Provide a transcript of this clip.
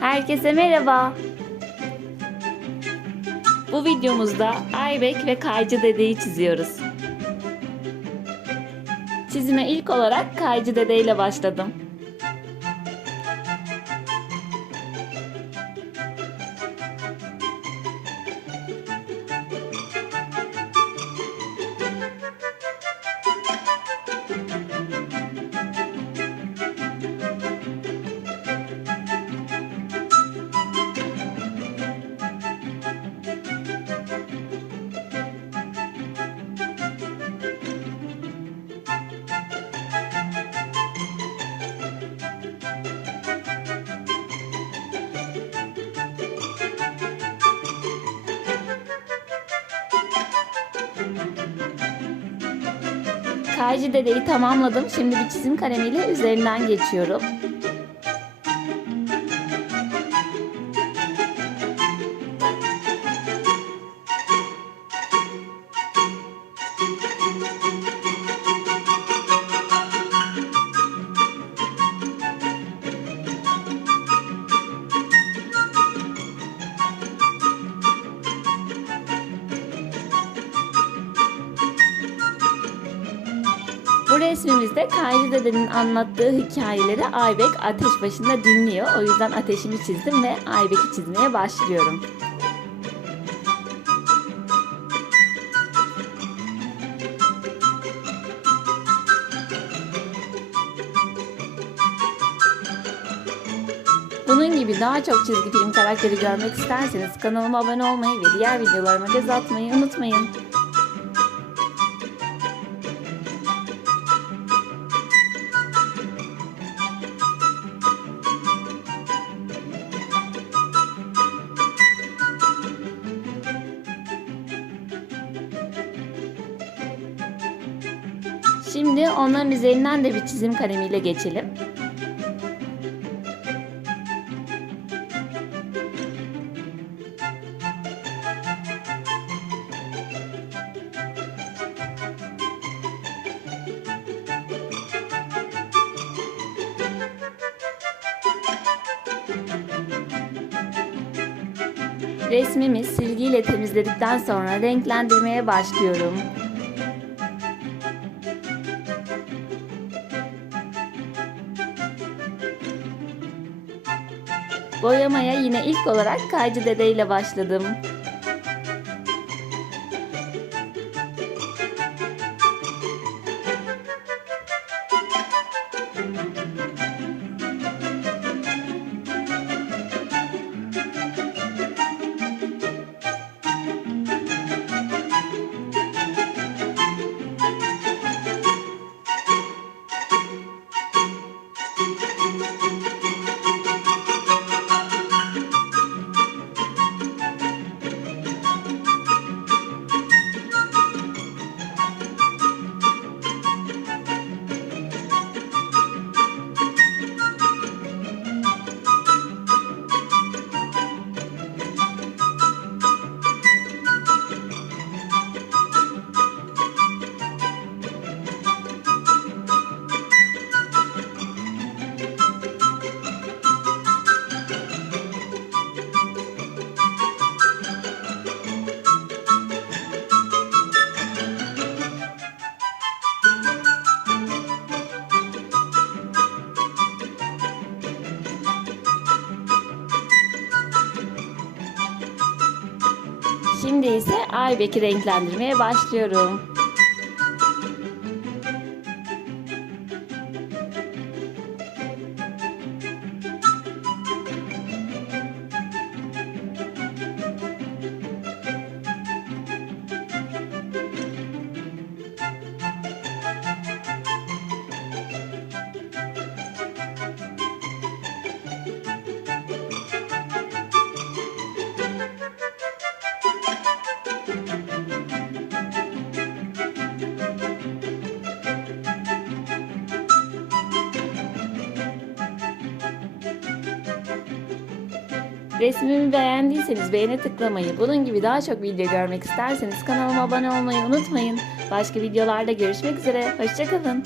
Herkese merhaba. Bu videomuzda Aybek ve Kaycı Dede'yi çiziyoruz. Çizime ilk olarak Kaycı Dede ile başladım. Kaycı Dede'yi tamamladım. Şimdi bir çizim kalemiyle üzerinden geçiyorum. Bu resmimizde Kaycı Dede'nin anlattığı hikayeleri Aybek ateş başında dinliyor. O yüzden ateşimi çizdim ve Aybek'i çizmeye başlıyorum. Bunun gibi daha çok çizgi film karakteri görmek isterseniz kanalıma abone olmayı ve diğer videolarıma göz atmayı unutmayın. Şimdi onların üzerinden de bir çizim kalemiyle geçelim. Resmimi silgiyle temizledikten sonra renklendirmeye başlıyorum. Boyamaya yine ilk olarak Kaycı Dede ile başladım. Şimdi ise Aybek'i renklendirmeye başlıyorum. Resmimi beğendiyseniz beğene tıklamayı, bunun gibi daha çok video görmek isterseniz kanalıma abone olmayı unutmayın. Başka videolarda görüşmek üzere, hoşçakalın.